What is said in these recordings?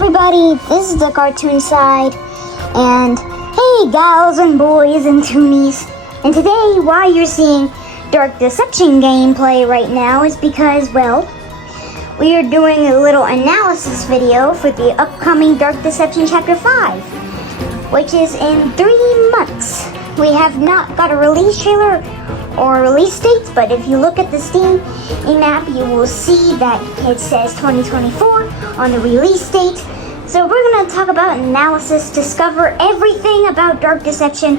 everybody, this is the cartoon side, and hey gals and boys and toonies. And today, why you're seeing Dark Deception gameplay right now is because, well, we are doing a little analysis video for the upcoming Dark Deception Chapter 5, which is in 3 months. We have not got a release trailer or release date, but if you look at the Steam map, you will see that it says 2024 on the release date. So we're going to talk about analysis, discover everything about Dark Deception,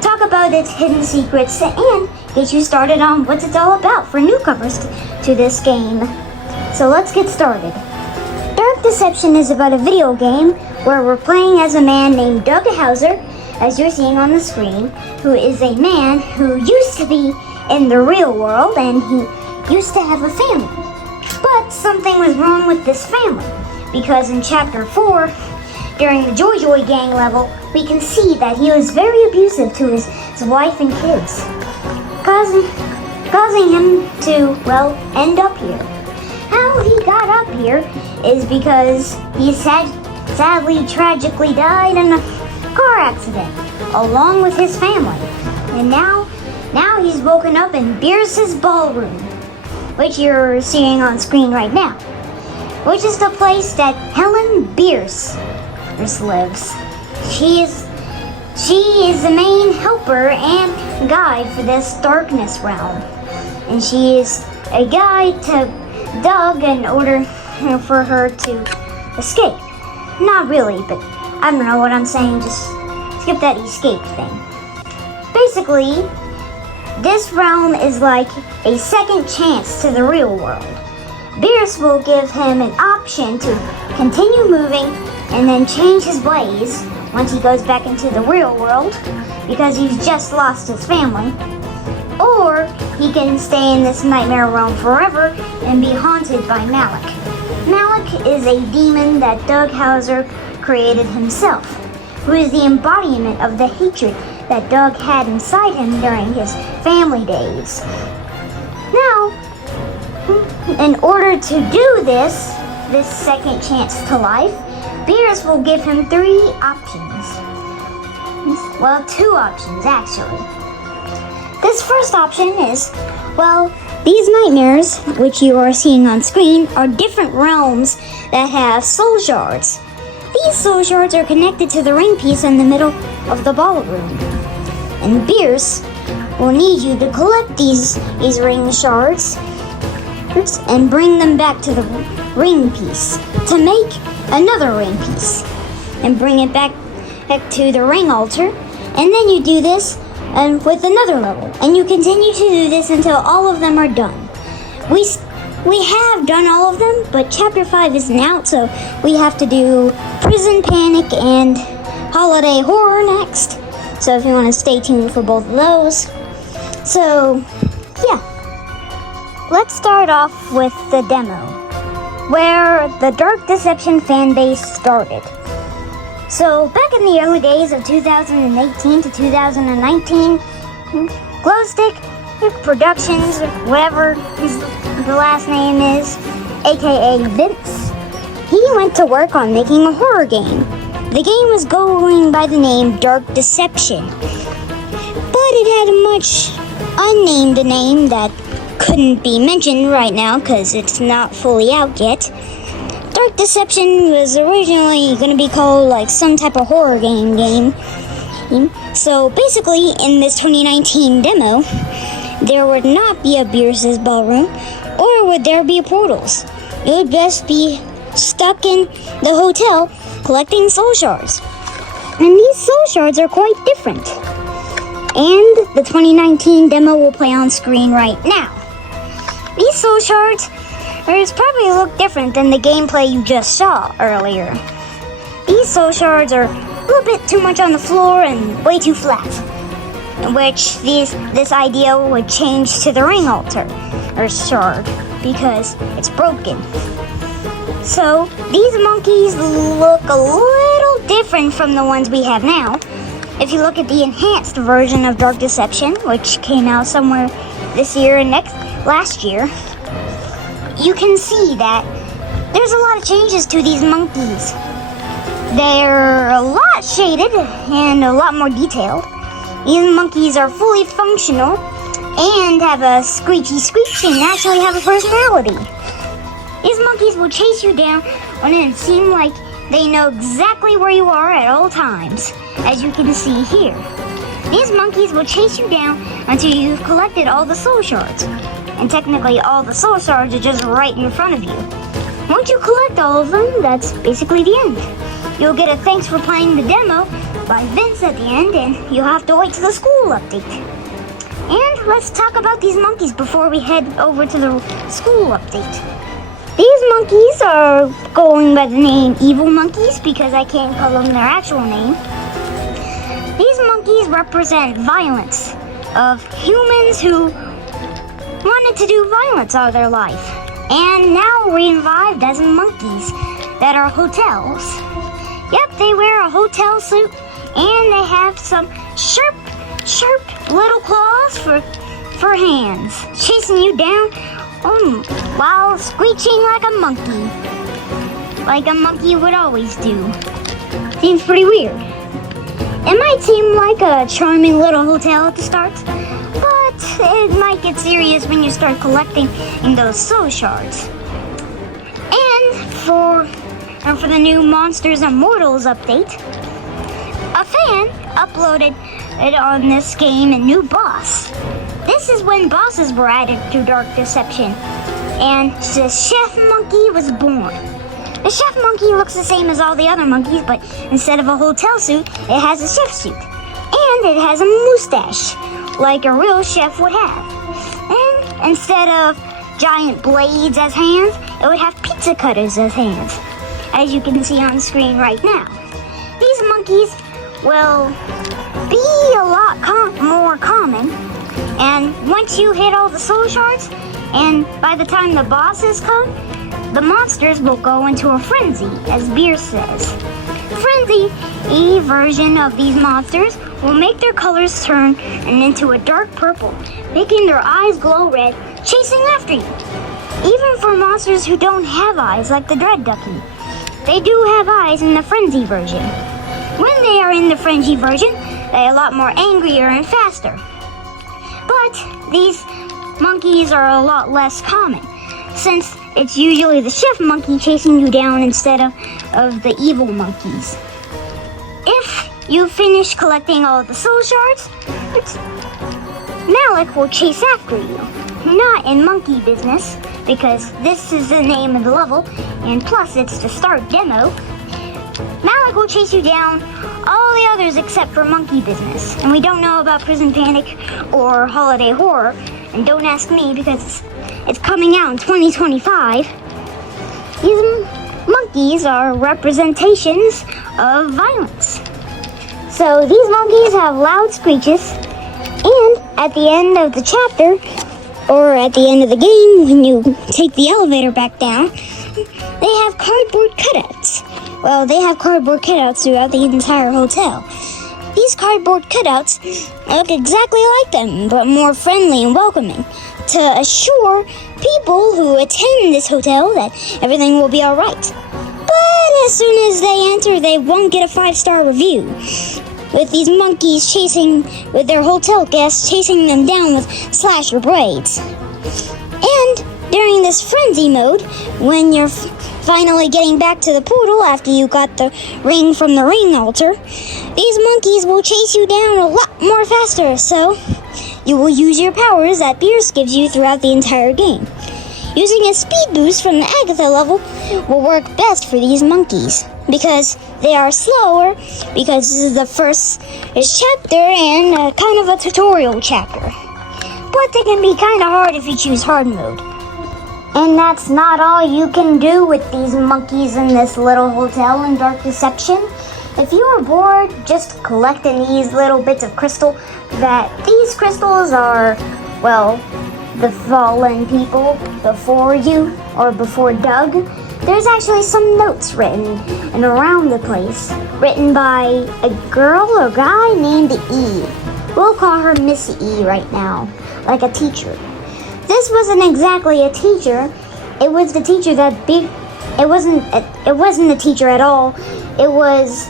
talk about its hidden secrets, and get you started on what it's all about for newcomers to this game. So let's get started. Dark Deception is about a video game where we're playing as a man named Doug Hauser, as you're seeing on the screen, who is a man who used to be in the real world and he used to have a family. But something was wrong with this family, because in Chapter 4, during the Joy Joy gang level, we can see that he was very abusive to his wife and kids, causing him to, well, end up here. How he got up here is because he sadly, tragically died in a car accident, along with his family. And now he's woken up in Bierce's ballroom, which you're seeing on screen right now, which is the place that Helen Bierce lives. She is the main helper and guide for this darkness realm, and she is a guide to Doug in order for her to escape. Not really, but I don't know what I'm saying, just skip that escape thing. Basically, this realm is like a second chance to the real world. Bierce will give him an option to continue moving and then change his ways once he goes back into the real world, because he's just lost his family. Or he can stay in this nightmare realm forever and be haunted by Malik. Malik is a demon that Doug Hauser created himself, who is the embodiment of the hatred that Doug had inside him during his family days. Now, in order to do this second chance to life, Bierce will give him 3 options. Well, 2 options actually. This first option is, well, these nightmares, which you are seeing on screen, are different realms that have soul shards. These soul shards are connected to the ring piece in the middle of the ballroom. And Bierce will need you to collect these ring shards and bring them back to the ring piece to make another ring piece and bring it back to the ring altar. And then you do this with another level, and you continue to do this until all of them are done. We have done all of them, but Chapter 5 isn't out, so we have to do Prison Panic and Holiday Horror next. So if you want to stay tuned for both of those. So, yeah. Let's start off with the demo, where the Dark Deception fanbase started. So, back in the early days of 2018 to 2019, Glowstick Productions, whatever the last name is, aka Vince, he went to work on making a horror game. The game was going by the name Dark Deception, but it had a much unnamed name that couldn't be mentioned right now because it's not fully out yet. Dark Deception was originally going to be called like some type of horror game. So basically, in this 2019 demo, there would not be a Bierce's ballroom, or would there be portals. It would best be stuck in the hotel collecting soul shards. And these soul shards are quite different. And the 2019 demo will play on screen right now. These soul shards probably look different than the gameplay you just saw earlier. These soul shards are a little bit too much on the floor and way too flat, in which this idea would change to the ring altar, or shard, because it's broken. So, these monkeys look a little different from the ones we have now. If you look at the enhanced version of Dark Deception, which came out somewhere this year and last year, you can see that there's a lot of changes to these monkeys. They're a lot shaded and a lot more detailed. These monkeys are fully functional and have a screechy screech and actually have a personality. These monkeys will chase you down when it seems like they know exactly where you are at all times, as you can see here. These monkeys will chase you down until you've collected all the soul shards. And technically all the soul shards are just right in front of you. Once you collect all of them, that's basically the end. You'll get a thanks for playing the demo by Vince at the end, and you'll have to wait till the school update. And let's talk about these monkeys before we head over to the school update. These monkeys are going by the name Evil Monkeys because I can't call them their actual name. These monkeys represent violence of humans who wanted to do violence all their life and now revived as monkeys that are hotels. Yep, they wear a hotel suit and they have some sharp little claws for hands, chasing you down while screeching like a monkey would always do. Seems pretty weird. It might seem like a charming little hotel at the start, but it might get serious when you start collecting those soul shards. And for the new Monsters and Mortals update, a fan uploaded it on this game a new boss. This is when bosses were added to Dark Deception, and the chef monkey was born. The chef monkey looks the same as all the other monkeys, but instead of a hotel suit, it has a chef suit. And it has a mustache, like a real chef would have. And instead of giant blades as hands, it would have pizza cutters as hands, as you can see on the screen right now. These monkeys will be a lot more common, and once you hit all the soul shards, and by the time the bosses come, the monsters will go into a frenzy, as Beer says. Frenzy version of these monsters will make their colors turn into a dark purple, making their eyes glow red, chasing after you. Even for monsters who don't have eyes, like the Dread Ducky, they do have eyes in the Frenzy version. When they are in the Frenzy version, they're a lot more angrier and faster. But these monkeys are a lot less common, since it's usually the chef monkey chasing you down instead of the evil monkeys. If you finish collecting all the soul shards, Malik will chase after you. Not in monkey business, because this is the name of the level, and plus it's the start demo. Malik will chase you down all the others except for monkey business. And we don't know about Prison Panic or Holiday Horror, and don't ask me because it's coming out in 2025. These monkeys are representations of violence. So these monkeys have loud screeches, and at the end of the chapter, or at the end of the game when you take the elevator back down, they have cardboard cutouts. Well, they have cardboard cutouts throughout the entire hotel. These cardboard cutouts look exactly like them, but more friendly and welcoming, to assure people who attend this hotel that everything will be alright. But as soon as they enter, they won't get a 5-star review, with these monkeys with their hotel guests chasing them down with slasher braids. And during this frenzy mode, when you're finally getting back to the portal after you got the ring from the ring altar, these monkeys will chase you down a lot more faster, so you will use your powers that Beers gives you throughout the entire game. Using a speed boost from the Agatha level will work best for these monkeys, because they are slower, because this is the first chapter and kind of a tutorial chapter. But they can be kind of hard if you choose hard mode. And that's not all you can do with these monkeys in this little hotel in Dark Deception. If you are bored just collecting these little bits of crystal, these crystals are, well, the fallen people before you, or before Doug, there's actually some notes written and around the place, written by a girl or guy named E. We'll call her Miss E right now, like a teacher. This wasn't exactly a teacher. It was the teacher that It wasn't a teacher at all. It was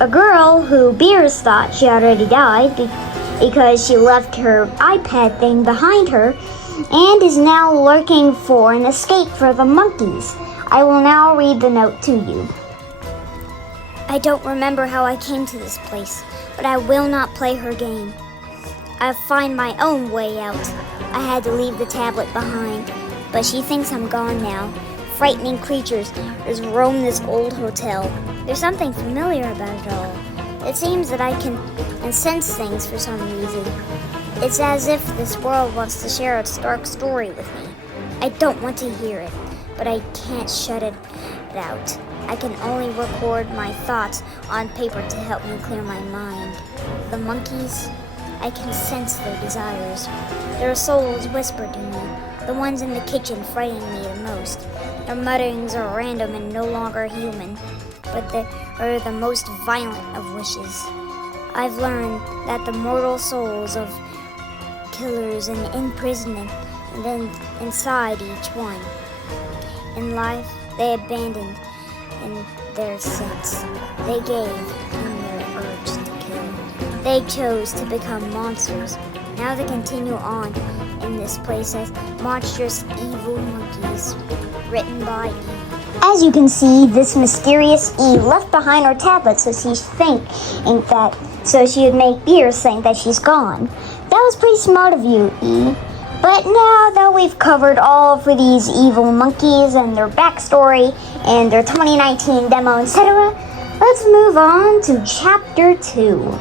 a girl who Beers thought she already died because she left her iPad thing behind her and is now lurking for an escape for the monkeys. I will now read the note to you. I don't remember how I came to this place, but I will not play her game. I'll find my own way out. I had to leave the tablet behind, but she thinks I'm gone now. Frightening creatures just roam this old hotel. There's something familiar about it all. It seems that I can sense things for some reason. It's as if this world wants to share its dark story with me. I don't want to hear it, but I can't shut it out. I can only record my thoughts on paper to help me clear my mind. The monkeys, I can sense their desires. Their souls whisper to me. The ones in the kitchen frighten me the most. Their mutterings are random and no longer human, but they are the most violent of wishes. I've learned that the mortal souls of killers and imprisonment and then inside each one. In life, they abandoned in their sense. They gave in their urge to kill. They chose to become monsters. Now they continue on in this place as monstrous evil monkeys. Written by E. As you can see, this mysterious E left behind her tablet so she would make Beers think that she's gone. That was pretty smart of you, E. But now that we've covered all for these evil monkeys and their backstory and their 2019 demo, etc., let's move on to Chapter 2.